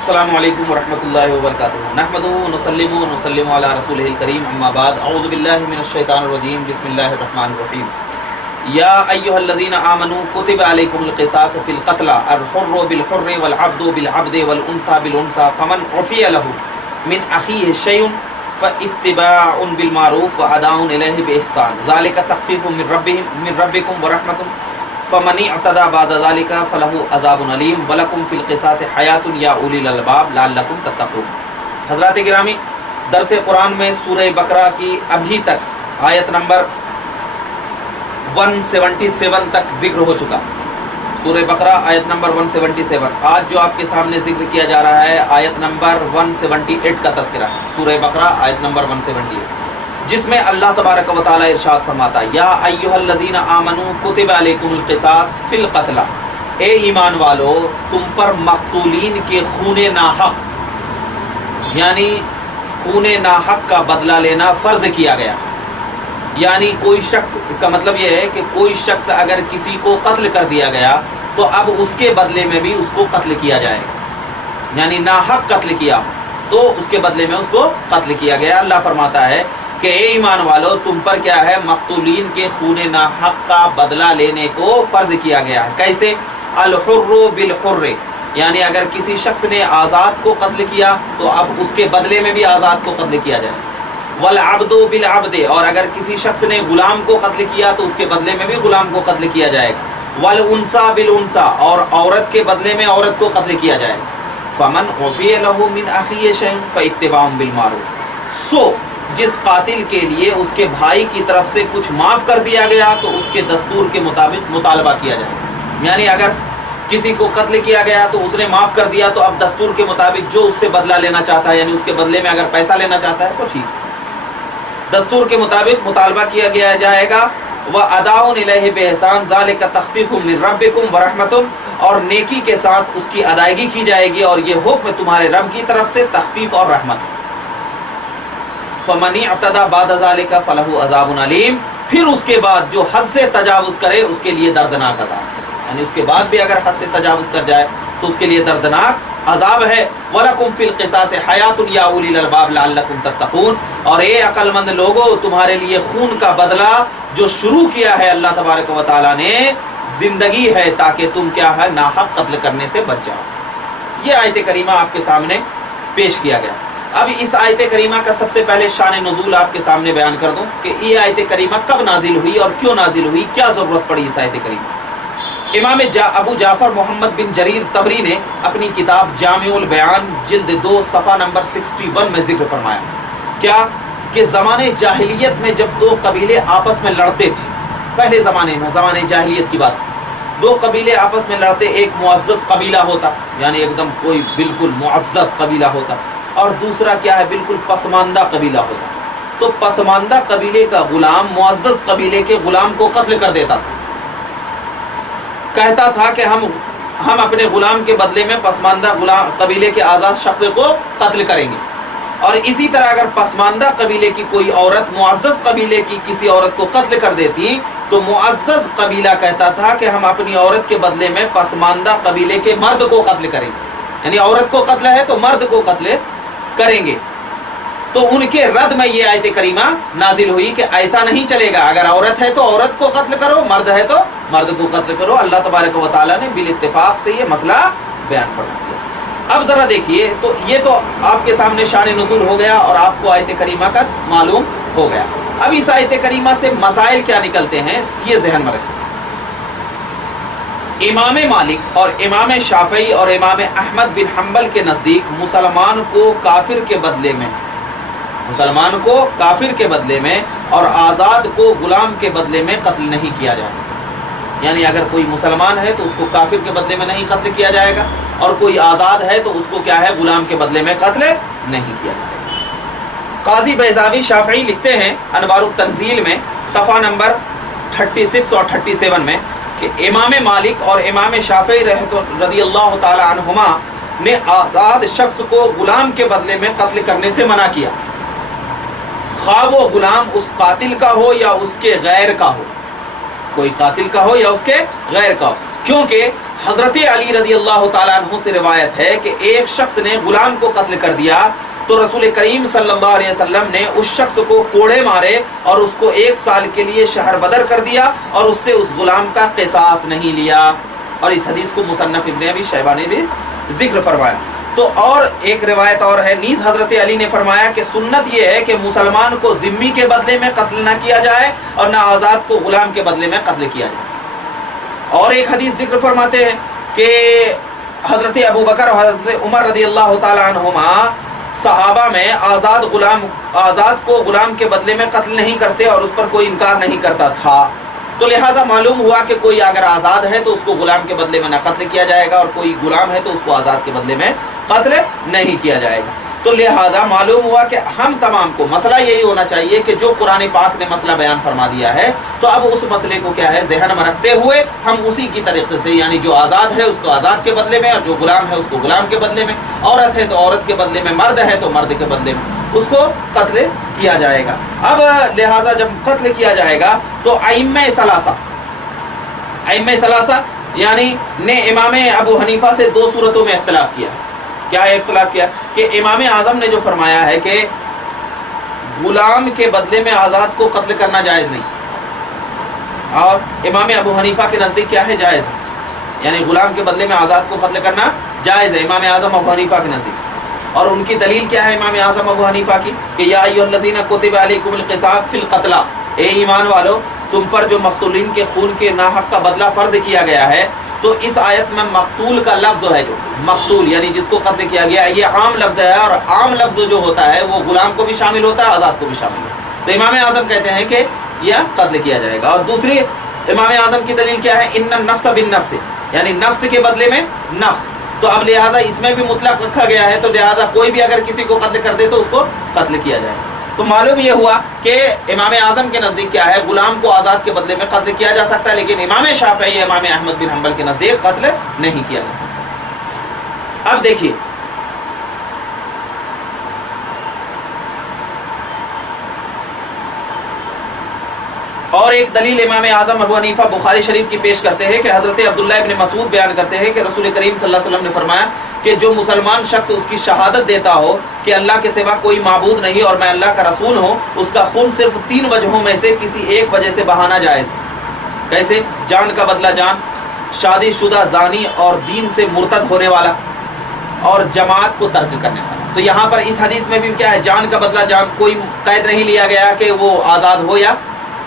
السلام علیکم ورحمۃ اللہ وبرکاتہ نحمدہ ونصلی ونسلم علی رسولہ الکریم اما بعد اعوذ باللہ من الشیطان الرجیم بسم اللہ الرحمن الرحیم یا ایھا الذین آمنوا کتب علیکم القصاص فی القتلى الحر بالحر والعبد بالعبد والانثى بالانثى فمن عفی له من اخیہ شیء فاتباع بالمعروف واداء الیہ باحسان ذلک تخفیف من ربکم ورحمۃ فمن اعتدى بعد ذلك فله عذاب علیم ولکم فی القصاص حیات یا اولی الالباب لعلکم تتقون۔ حضرات گرامی، درس قرآن میں سورہ بقرہ کی ابھی تک آیت نمبر 177 تک ذکر ہو چکا۔ سورہ بقرہ آیت نمبر 177۔ آج جو آپ کے سامنے ذکر کیا جا رہا ہے آیت نمبر 178 کا تذکرہ ہے۔ سورہ بقرہ آیت نمبر 178، جس میں اللہ تبارک و تعالی ارشاد فرماتا ہے یا ایھا الذین آمنوا کتب علیکم القصاص فی القتلى، اے ایمان والو تم پر مقتولین کے خون ناحق یعنی خون ناحق کا بدلہ لینا فرض کیا گیا۔ یعنی کوئی شخص، اس کا مطلب یہ ہے کہ کوئی شخص اگر کسی کو قتل کر دیا گیا تو اب اس کے بدلے میں بھی اس کو قتل کیا جائے گا۔ یعنی ناحق قتل کیا تو اس کے بدلے میں اس کو قتل کیا گیا۔ اللہ فرماتا ہے کہ اے ایمان والو تم پر کیا ہے، مقتولین کے خون ناحق کا بدلہ لینے کو فرض کیا گیا ہے۔ کیسے؟ الحر بالحر، یعنی اگر کسی شخص نے آزاد کو قتل کیا تو اب اس کے بدلے میں بھی آزاد کو قتل کیا جائے۔ والعبد بالعبد، اور اگر کسی شخص نے غلام کو قتل کیا تو اس کے بدلے میں بھی غلام کو قتل کیا جائے گا۔ والانثى بالانثى، اور عورت کے بدلے میں عورت کو قتل کیا جائے گا۔ فمن عفی له من اخیہ شیء فاتباع بالمعروف، سو جس قاتل کے لیے اس کے بھائی کی طرف سے کچھ معاف کر دیا گیا تو اس کے دستور کے مطابق مطالبہ کیا جائے۔ یعنی اگر کسی کو قتل کیا گیا تو اس نے معاف کر دیا تو اب دستور کے مطابق جو اس سے بدلہ لینا چاہتا ہے، یعنی اس کے بدلے میں اگر پیسہ لینا چاہتا ہے تو ٹھیک، دستور کے مطابق مطالبہ کیا گیا جائے گا۔ وَأَدَاءٌ إِلَيْهِ بِإِحْسَانٍ ذَلِكَ تَخْفِيفٌ مِّن رَّبِّكُمْ وَرَحْمَةٌ، اور نیکی کے ساتھ اس کی ادائیگی کی جائے گی، اور یہ حکم تمہارے رب کی طرف سے تخفیف اور رحمت۔ فَمَنِ اعْتَدَى بَعْدَ ذَلِكَ فَلَهُ عَذَابٌ عَلِيمٌ، پھر اس کے بعد جو حد سے تجاوز کرے اس کے لیے دردناک عذاب ہے۔ یعنی اس کے بعد بھی اگر حد سے تجاوز کر جائے تو اس کے لیے دردناک عذاب ہے۔ وَلَكُمْ فِي الْقِصَاصِ حَيَاةٌ يَا أُولِي الْأَلْبَابِ لَعَلَّكُمْ تَتَّقُونَ، اور اے عقل مند لوگو تمہارے لیے خون کا بدلہ جو شروع کیا ہے اللہ تبارک و تعالیٰ نے، زندگی ہے تاکہ تم کیا ہے ناحق قتل کرنے سے بچ جاؤ۔ یہ آیت کریمہ آپ کے سامنے پیش کیا گیا۔ اب اس آیت کریمہ کا سب سے پہلے شان نزول آپ کے سامنے بیان کر دوں کہ یہ آیت کریمہ کب نازل ہوئی اور کیوں نازل ہوئی، کیا ضرورت پڑی اس آیت کریمہ۔ امام ابو جعفر محمد بن جریر طبری نے اپنی کتاب جامع البیان جلد 2 صفحہ نمبر 61 میں ذکر فرمایا کیا کہ زمانے جاہلیت میں جب دو قبیلے آپس میں لڑتے تھے، پہلے زمانے میں، زمانے جاہلیت کی بات، دو قبیلے آپس میں لڑتے، ایک معزز قبیلہ ہوتا، یعنی ایک دم کوئی بالکل معزز قبیلہ ہوتا، اور دوسرا کیا ہے بالکل پسماندہ قبیلہ ہوتا۔ تو پسماندہ قبیلے کا غلام معزز قبیلے کے غلام کو قتل کر دیتا تھا، کہتا تھا کہ ہم اپنے غلام کے بدلے میں پسماندہ قبیلے کے آزاد شخص کو قتل کریں گے۔ اور اسی طرح اگر پسماندہ قبیلے کی کوئی عورت معزز قبیلے کی کسی عورت کو قتل کر دیتی تو معزز قبیلہ کہتا تھا کہ ہم اپنی عورت کے بدلے میں پسماندہ قبیلے کے مرد کو قتل کریں گے، یعنی عورت کو قتل ہے تو مرد کو قتل کریں گے۔ تو ان کے رد میں یہ آیت کریمہ نازل ہوئی کہ ایسا نہیں چلے گا، اگر عورت ہے تو عورت کو قتل کرو، مرد ہے تو مرد کو قتل کرو۔ اللہ تبارک و تعالیٰ نے بالاتفاق سے یہ مسئلہ بیان فرما دیا۔ اب ذرا دیکھیے، تو یہ تو آپ کے سامنے شان نزول ہو گیا اور آپ کو آیت کریمہ کا معلوم ہو گیا۔ اب اس آیت کریمہ سے مسائل کیا نکلتے ہیں یہ ذہن میں رکھیں۔ امام مالک اور امام شافعی اور امام احمد بن حنبل کے نزدیک مسلمان کو کافر کے بدلے میں، مسلمان کو کافر کے بدلے میں اور آزاد کو غلام کے بدلے میں قتل نہیں کیا جائے گا۔ یعنی اگر کوئی مسلمان ہے تو اس کو کافر کے بدلے میں نہیں قتل کیا جائے گا، اور کوئی آزاد ہے تو اس کو کیا ہے غلام کے بدلے میں قتل نہیں کیا جائے گا۔ قاضی بیضاوی شافعی لکھتے ہیں انوار التنزیل میں صفحہ نمبر 36 اور 37 میں کہ امام مالک اور امام شافعی رضی اللہ تعالی عنہما نے آزاد شخص کو غلام کے بدلے میں قتل کرنے سے منع کیا، خواہ وہ غلام اس قاتل کا ہو یا اس کے غیر کا ہو، کوئی قاتل کا ہو یا اس کے غیر کا ہو۔ کیونکہ حضرت علی رضی اللہ تعالیٰ عنہ سے روایت ہے کہ ایک شخص نے غلام کو قتل کر دیا تو رسول کریم صلی اللہ علیہ وسلم نے اس شخص کو کوڑے مارے اور اس کو 1 سال کے لیے شہر بدر کر دیا اور اس سے اس غلام کا قصاص نہیں لیا. اور اس حدیث کو مصنف ابن ابی شیبہ نے بھی ذکر فرمایا. تو اور ایک روایت اور ہے، نیز حضرت علی نے فرمایا کہ سنت یہ ہے کہ مسلمان کو ذمی کے بدلے میں قتل نہ کیا جائے اور نہ آزاد کو غلام کے بدلے میں قتل کیا جائے. اور ایک حدیث ذکر فرماتے ہیں کہ حضرت ابو بکر اور حضرت عمر رضی اللہ تعالی عنہما صحابہ میں آزاد کو غلام کے بدلے میں قتل نہیں کرتے اور اس پر کوئی انکار نہیں کرتا تھا. تو لہٰذا معلوم ہوا کہ کوئی اگر آزاد ہے تو اس کو غلام کے بدلے میں نہ قتل کیا جائے گا اور کوئی غلام ہے تو اس کو آزاد کے بدلے میں قتل نہیں کیا جائے گا. تو لہٰذا معلوم ہوا کہ ہم تمام کو مسئلہ یہی ہونا چاہیے کہ جو قرآن پاک نے مسئلہ بیان فرما دیا ہے تو اب اس مسئلے کو کیا ہے ذہن میں رکھتے ہوئے ہم اسی کی طریقے سے، یعنی جو آزاد ہے اس کو آزاد کے بدلے میں اور جو غلام ہے اس کو غلام کے بدلے میں، عورت ہے تو عورت کے بدلے میں، مرد ہے تو مرد کے بدلے میں اس کو قتل کیا جائے گا. اب لہٰذا جب قتل کیا جائے گا تو ائمہ ثلاثہ یعنی نے امام ابو حنیفہ سے 2 صورتوں میں اختلاف کیا. کیا اختلاف کیا کہ امام اعظم نے جو فرمایا ہے کہ غلام کے بدلے میں آزاد کو قتل کرنا جائز نہیں، اور امام ابو حنیفہ کے نزدیک کیا ہے جائز ہے، یعنی غلام کے بدلے میں آزاد کو قتل کرنا جائز ہے امام اعظم ابو حنیفہ کے نزدیک. اور ان کی دلیل کیا ہے امام اعظم ابو حنیفہ کی کہ یا ایھا الذین کتب علیکم القصاص فی القتلی، اے ایمان والو تم پر جو مقتولین کے خون کے ناحق کا بدلہ فرض کیا گیا ہے. تو اس آیت میں مقتول کا لفظ ہے، جو مقتول یعنی جس کو قتل کیا گیا، یہ عام لفظ ہے اور عام لفظ جو ہوتا ہے وہ غلام کو بھی شامل ہوتا ہے، آزاد کو بھی شامل ہوتا ہے. تو امام اعظم کہتے ہیں کہ یہ قتل کیا جائے گا. اور دوسری امام اعظم کی دلیل کیا ہے، ان النفس بالنفس، یعنی نفس کے بدلے میں نفس. تو اب لہٰذا اس میں بھی مطلق رکھا گیا ہے، تو لہٰذا کوئی بھی اگر کسی کو قتل کر دے تو اس کو قتل کیا جائے. تو معلوم یہ ہوا کہ امام اعظم کے نزدیک کیا ہے غلام کو آزاد کے بدلے میں قتل کیا جا سکتا ہے، لیکن امام شافعی امام احمد بن حنبل کے نزدیک قتل نہیں کیا جا سکتا. اب دیکھیے اور ایک دلیل امام اعظم ابو حنیفہ بخاری شریف کی پیش کرتے ہیں کہ حضرت عبداللہ ابن مسعود بیان کرتے ہیں کہ رسول کریم صلی اللہ علیہ وسلم نے فرمایا کہ جو مسلمان شخص اس کی شہادت دیتا ہو کہ اللہ کے سوا کوئی معبود نہیں اور میں اللہ کا رسول ہوں، اس کا خون صرف 3 وجہوں میں سے کسی ایک وجہ سے بہانا جائز ہے. کیسے؟ جان کا بدلہ جان، شادی شدہ زانی اور دین سے مرتد ہونے والا، اور جماعت کو ترک کرنے والا. تو یہاں پر اس حدیث میں بھی کیا ہے، جان کا بدلہ جان، کوئی قید نہیں لیا گیا کہ وہ آزاد ہو یا،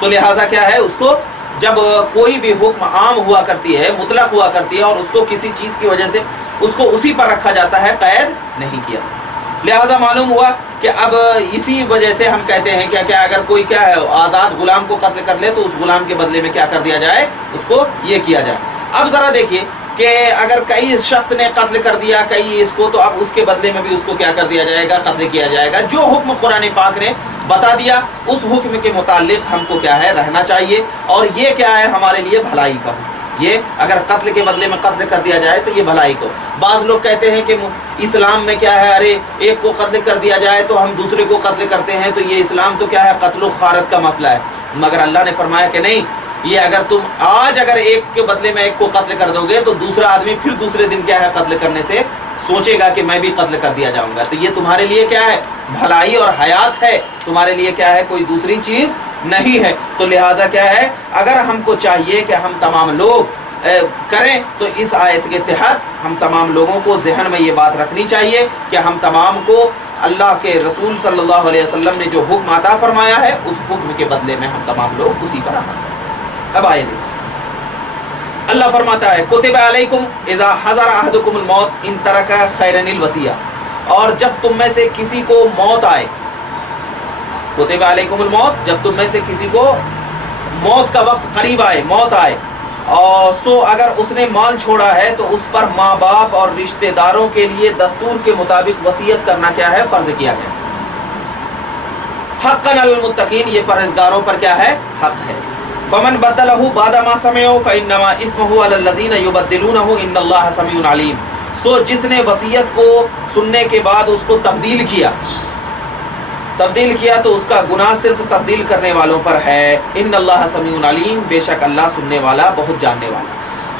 تو لہٰذا کیا ہے اس کو جب کوئی بھی حکم عام ہوا کرتی ہے، مطلق ہوا کرتی ہے اور اس کو کسی چیز کی وجہ سے اس کو اسی پر رکھا جاتا ہے، قید نہیں کیا. لہٰذا معلوم ہوا کہ اب اسی وجہ سے ہم کہتے ہیں کیا کیا اگر کوئی کیا ہے آزاد غلام کو قتل کر لے تو اس غلام کے بدلے میں کیا کر دیا جائے، اس کو یہ کیا جائے. اب ذرا دیکھیے کہ اگر کئی شخص نے قتل کر دیا کئی اس کو، تو اب اس کے بدلے میں بھی اس کو کیا کر دیا جائے گا، قتل کیا جائے گا. جو حکم قرآن پاک نے بتا دیا اس حکم کے متعلق ہم کو کیا ہے رہنا چاہیے، اور یہ کیا ہے ہمارے لیے بھلائی کا. یہ اگر قتل کے بدلے میں قتل کر دیا جائے تو یہ بھلائی کو. بعض لوگ کہتے ہیں کہ اسلام میں کیا ہے، ارے ایک کو قتل کر دیا جائے تو ہم دوسرے کو قتل کرتے ہیں، تو یہ اسلام تو کیا ہے قتل و غارت کا مسئلہ ہے. مگر اللہ نے فرمایا کہ نہیں، یہ اگر تم آج اگر ایک کے بدلے میں ایک کو قتل کر دو گے تو دوسرا آدمی پھر دوسرے دن کیا ہے قتل کرنے سے سوچے گا کہ میں بھی قتل کر دیا جاؤں گا. تو یہ تمہارے لیے کیا ہے بھلائی اور حیات ہے، تمہارے لیے کیا ہے کوئی دوسری چیز نہیں ہے. تو لہٰذا کیا ہے اگر ہم کو چاہیے کہ ہم تمام لوگ کریں تو اس آیت کے تحت ہم تمام لوگوں کو ذہن میں یہ بات رکھنی چاہیے کہ ہم تمام کو اللہ کے رسول صلی اللہ علیہ وسلم نے جو حکم عطا فرمایا ہے اس حکم کے بدلے میں ہم تمام لوگ اسی پر عمل کریں. اب آئے دیکھیں اللہ فرماتا ہے کتب علیکم اذا حضر احدکم الموت ان ترک خیرا الوصیہ، اور جب تم میں سے کسی کو موت آئے، کتب علیکم الموت جب تم میں سے کسی کو موت کا وقت قریب آئے، موت آئے، اور سو اگر اس نے مال چھوڑا ہے تو اس پر ماں باپ اور رشتہ داروں کے لیے دستور کے مطابق وصیت کرنا کیا ہے فرض کیا گیا. حقا علی المتقین، یہ پرہیزگاروں پر کیا ہے حق ہے. فمن بدلہ بعد ما سمعوا فانما اسمه علی الذین یبدلونہ ان اللہ سمیع علیم. سو جس نے وصیت کو سننے کے بعد اس کو تبدیل کیا تو اس کا گناہ صرف تبدیل کرنے والوں پر ہے. ان اللہ سمیع علیم، بے شک اللہ سننے والا بہت جاننے والا.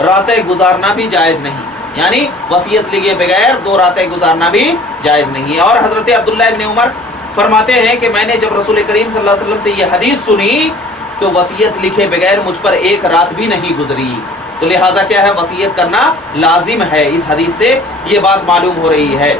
راتیں گزارنا بھی جائز نہیں، یعنی وصیت لیے بغیر 2 راتیں گزارنا بھی جائز نہیں ہے۔ اور حضرت عبداللہ ابن عمر فرماتے ہیں کہ میں نے جب رسول کریم صلی اللہ علیہ وسلم سے یہ حدیث سنی تو وصیت لکھے بغیر مجھ پر 1 رات بھی نہیں گزری۔ تو لہٰذا کیا ہے، وصیت کرنا لازم ہے، اس حدیث سے یہ بات معلوم ہو رہی ہے۔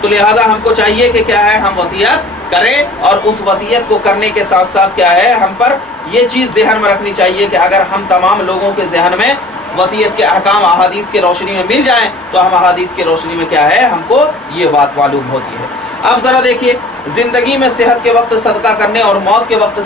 تو لہٰذا ہم کو چاہیے کہ کیا ہے، ہم وصیت کریں، اور اس وصیت کو کرنے کے ساتھ ساتھ کیا ہے، ہم پر یہ چیز ذہن میں رکھنی چاہیے کہ اگر ہم تمام لوگوں کے ذہن میں وصیت کے احکام احادیث کی روشنی میں مل جائیں تو ہم احادیث کی روشنی میں کیا ہے، ہم کو یہ بات معلوم ہوتی ہے۔ اب ذرا دیکھیے، زندگی میں صحت کے وقت صدقہ کرنے اور موت کے وقت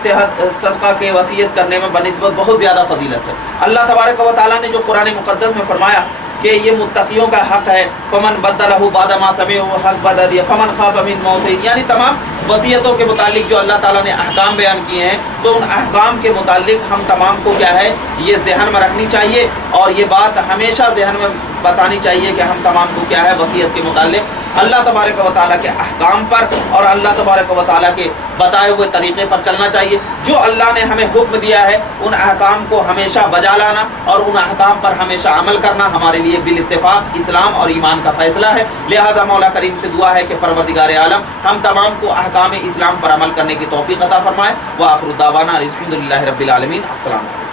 صدقہ کے وصیت کرنے میں بنسبت بہت زیادہ فضیلت ہے۔ اللہ تبارک و تعالیٰ نے جو قرآن مقدس میں فرمایا کہ یہ متقیوں کا حق ہے، فمن بدلہ بعد ما سمعہ حق بدل فمن خاف من موص، یعنی تمام وصیتوں کے متعلق جو اللہ تعالیٰ نے احکام بیان کیے ہیں، تو ان احکام کے متعلق ہم تمام کو کیا ہے، یہ ذہن میں رکھنی چاہیے، اور یہ بات ہمیشہ ذہن میں بتانی چاہیے کہ ہم تمام کو کیا ہے، وصیت کے متعلق اللہ تبارک و تعالیٰ کے احکام پر اور اللہ تبارک و تعالیٰ کے بتائے ہوئے طریقے پر چلنا چاہیے۔ جو اللہ نے ہمیں حکم دیا ہے ان احکام کو ہمیشہ بجا لانا اور ان احکام پر ہمیشہ عمل کرنا ہمارے لیے بالاتفاق اسلام اور ایمان کا فیصلہ ہے۔ لہٰذا مولا کریم سے دعا ہے کہ پروردگار عالم ہم تمام کو احکام اسلام پر عمل کرنے کی توفیق عطا فرمائے۔ وآخر دعوانا الحمدللہ رب العالمین۔ السلام علیکم۔